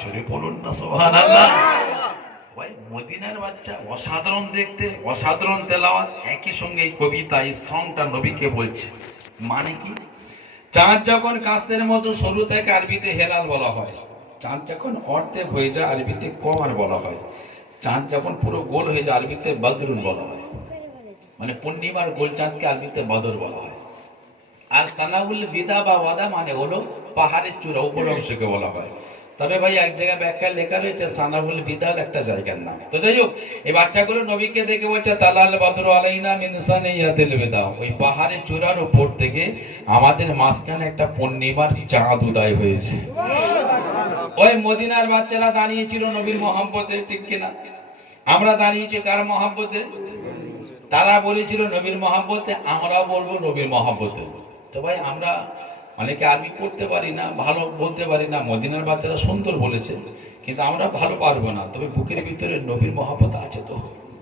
চলে পড়ুন না সোহান আল্লাহ মানে চাঁদ যখন আরবিতে কমার বলা হয়। চাঁদ যখন পুরো গোল হয়ে যায়, আরবিতে বদরুন বলা হয়। মানে পূর্ণিমার গোল চাঁদকে আরবিতে বদর বলা হয়। আর সানাউল বিদা বা ওয়াদা মানে হলো পাহাড়ের চূড়া, উপর অংশকে বলা হয়। তবে ভাই, এক জায়গায় ব্যাখ্যা লেখা রয়েছে সানাউল বিদার একটা জায়গার নাম। তো যাই হোক, এই বাচ্চাগুলো নবীকে দেখে বলছে তালাল বদর আলাইনা মিনসানে ইয়াদিল বিদা। ওই পাহাড়ের চূড়ার উপর থেকে আমাদের মাঝখানে একটা পূর্ণিমার চাঁদ উদয় হয়েছে। ওই মদিনার বাচ্চারা দাঁড়িয়েছিল নবীর মোহাম্মতে ঠিক কিনা? আমরা দাঁড়িয়েছি কার মোহাম্মতে তারা বলেছিল, নবীর মহাব্বতে, আমরাও বলব নবীর মহাব্বতে। তো ভাই, আমরা অনেকে আরবি করতে পারি না ভালো বলতে পারি না মদিনার বাচ্চারা সুন্দর বলেছে কিন্তু আমরা ভালো পারবো না তবে বুকের ভিতরে নবীর মহাব্বত আছে তো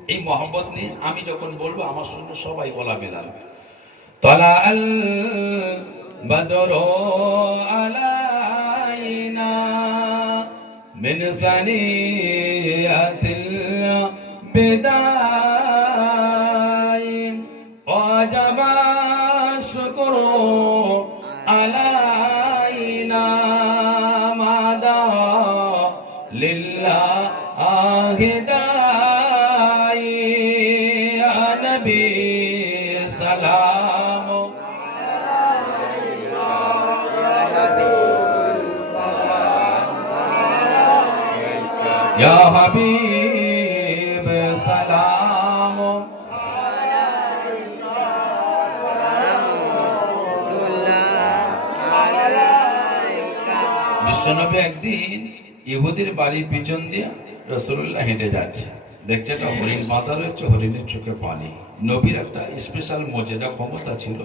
এই মহাব্বত নিয়ে আমি যখন বলবো আমার সঙ্গে সবাই গলা মেলাল তলা আল বদর আলাইনা من ثنيات البداية وجب الشكر علينا ماذا لله داعي يا نبي سلام يا حبيب বিশ্বনবী একদিন, ইহুদির বাড়ির পিছন দিয়ে রসুল্লাহ হেঁটে যাচ্ছে। দেখছে একটা হরিণ মাথা রয়েছে, হরিণের চোখে পানি। নবীর একটা স্পেশাল মজেজা ক্ষমতা ছিল।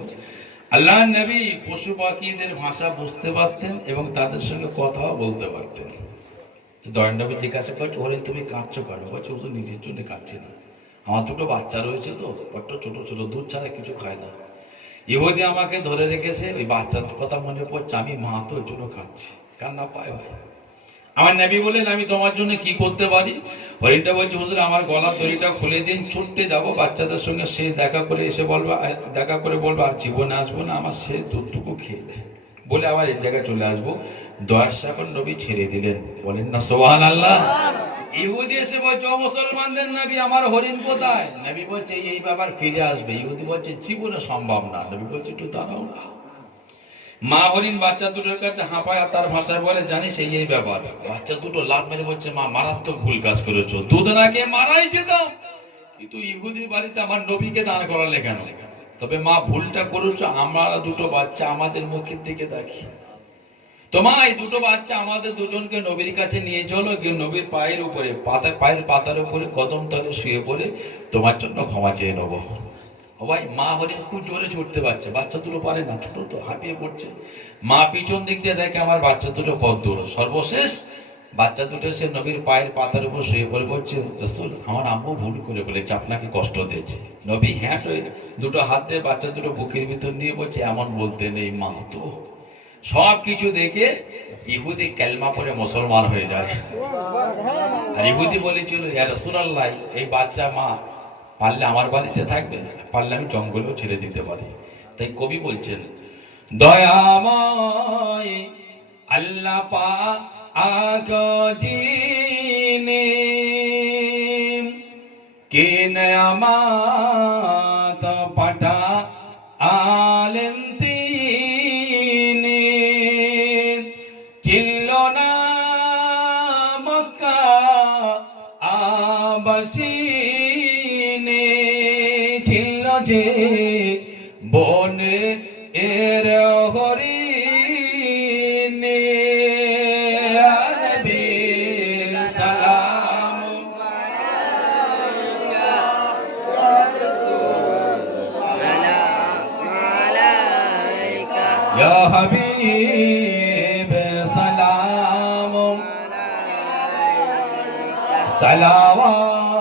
আল্লাহ নবী পশু পাখিদের ভাষা বুঝতে পারতেন এবং তাদের সঙ্গে কথাও বলতে পারতেন। দণ্ডবী জিজ্ঞাসা করছে, হরিণ, তুমি কাঁদছো কেন? বলছে তো নিজের জন্য কাঁদছে না। আমার দুটো বাচ্চা রয়েছে তো, বড্ড ছোট ছোট দুধ ছাড়া কিছু খায় না। ইহুদি আমাকে ধরে রেখেছে, ওই বাচ্চার কথা মনে পড়ছে, আমি মা তো ওই জন্য খাচ্ছি কান্না পায় আমার নবী বলেন আমি তোমার জন্য কি করতে পারি? হরিণটা বলছে, হুজুর, আমার গলা দড়িটা খুলে দিন, ছুটতে যাব। বাচ্চাদের সঙ্গে সে দেখা করে এসে বলবে দেখা করে বলব, আর জীবনে আসব না, আমার সে দুধটুকু খেয়ে নেয়। বলে আবার এই জায়গায় চলে আসব। দয়ার সাগর নবী ছেড়ে দিলেন। বলেন, না সোহান আল্লাহ ইহুদি এসে বলছে, ও মুসলমানদের নবী, আমার হরিণ কোথায়? নবী বলছে এই ব্যাপার ফিরে আসবে। ইহুদি বলছে, জীবনে সম্ভব না। নবী বলছে, একটু দাঁড়াও না। মা হরিণ বাচ্চা দুটোর কাছে হাঁপায় আর তার ভাষায় বলে জানিস এই এই ব্যাপার। বাচ্চা দুটো লাভ মেরে বলছে, মা, মারাত্মক ভুল কাজ করেছ। দুধ না খেয়ে মারাই যেতাম। কিন্তু ইহুদির বাড়িতে আমার নবীকে দাঁড় করালে কেন? তবে মা, ভুলটা করেছ, আমরা দুটো বাচ্চা আমাদের মুখের দিকে দেখি। তোমা এই দুটো বাচ্চা আমাদের দুজনকে নবীর কাছে নিয়ে চলো। গিয়ে নবীর পায়ের উপরে, পাতা পায়ের পাতার উপরে কদম তলে শুয়ে পড়ে তোমার জন্য ক্ষমা চেয়ে নেব। ভাই মা হরিণ খুব জোরে ছুটতে পারছে, বাচ্চা দুটো পারে না, ছোট তো হাঁপিয়ে পড়ছে। মা পিছন দিক দিয়ে দেখে আমার বাচ্চা দুটো কত দূর। সর্বশেষ বাচ্চা দুটো এসে নবীর পায়ের পাতার উপর শুয়ে পড়ে বলছে, রসুল, আমার আম্মু ভুল করে বলেছে, আপনাকে কষ্ট দিয়েছে। নবী হ্যাঁ দুটো হাত দিয়ে বাচ্চা দুটো বুকের ভিতর নিয়ে বলছে, এমন বলতে নেই মা তো। সব কিছু দেখে ইহুদি ক্যালমা পরে মুসলমান হয়ে যায়। আর ইহুদি বলেছিল, ইয়া রাসূলুল্লাহ, এই বাচ্চা মা পারলে আমার বাড়িতে থাকবে, পারলে আমি জঙ্গলেও ছেড়ে দিতে পারি। তাই কবি বলছেন দয়াময় আল্লাহ পা জিনে, কে নয়ামাত আবাসিনে ছিল যে বনে এর নবী সালাম। সালাম।